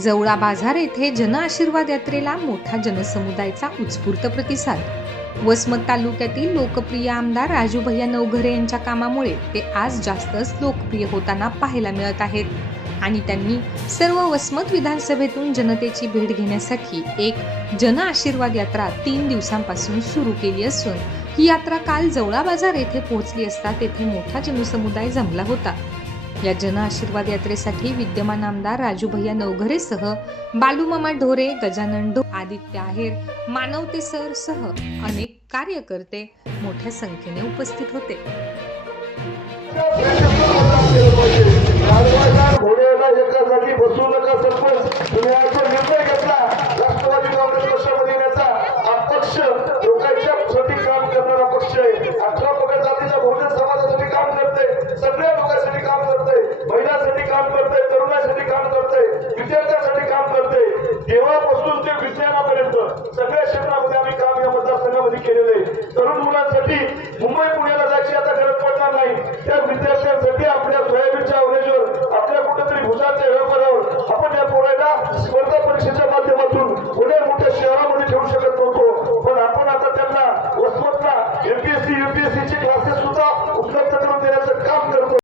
जवळा बाजार येथे जन आशीर्वाद यात्रेला मोठा जनसमुदायाचा उत्स्फूर्त प्रतिसाद. वसमत तालुक्यातील लोकप्रिय आमदार राजू भैया नवघरे यांच्या कामामुळे ते आज जास्तच लोकप्रिय होताना पाहायला मिळत आहेत. आणि त्यांनी सर्व वसमत विधानसभेतून जनतेची भेट घेण्यासाठी एक जन आशीर्वाद यात्रा तीन दिवसांपासून सुरू केली असून ही यात्रा काल जवळा बाजार येथे पोहोचली असता तेथे मोठा जनसमुदाय जमला होता. या जन आशीर्वाद यात्रेसाठी विद्यमान आमदार राजू भैया नवघरेसह बालूमामा ढोरे गजानन ढो आदित्य आहेर मानवते सर सह अनेक कार्यकर्ते मोठ्या संख्येने उपस्थित होते. बसू नका सरपंच काम करते महिलांसाठी काम करते तरुणासाठी काम करते विद्यार्थ्यांसाठी काम करते देवापासून ते विज्ञानापर्यंत सगळ्या क्षेत्रामध्ये आम्ही काम या मतदारसंघामध्ये केलेले तरुण मुलांसाठी मुंबई पुण्याला जायची आता गरज पडणार नाही. त्या विद्यार्थ्यांसाठी आपल्या सोयाबीनच्या अवरेजवर आपल्या कुठेतरी भुजाच्या व्यापारावर आपण या पोळ्याला स्पर्धा परीक्षेच्या माध्यमातून पुणे मोठ्या शहरामध्ये ठेवू शकत नव्हतो. पण आपण आता त्यांना वसवतला एमपीएससी युपीएससीचे क्लासेस सुद्धा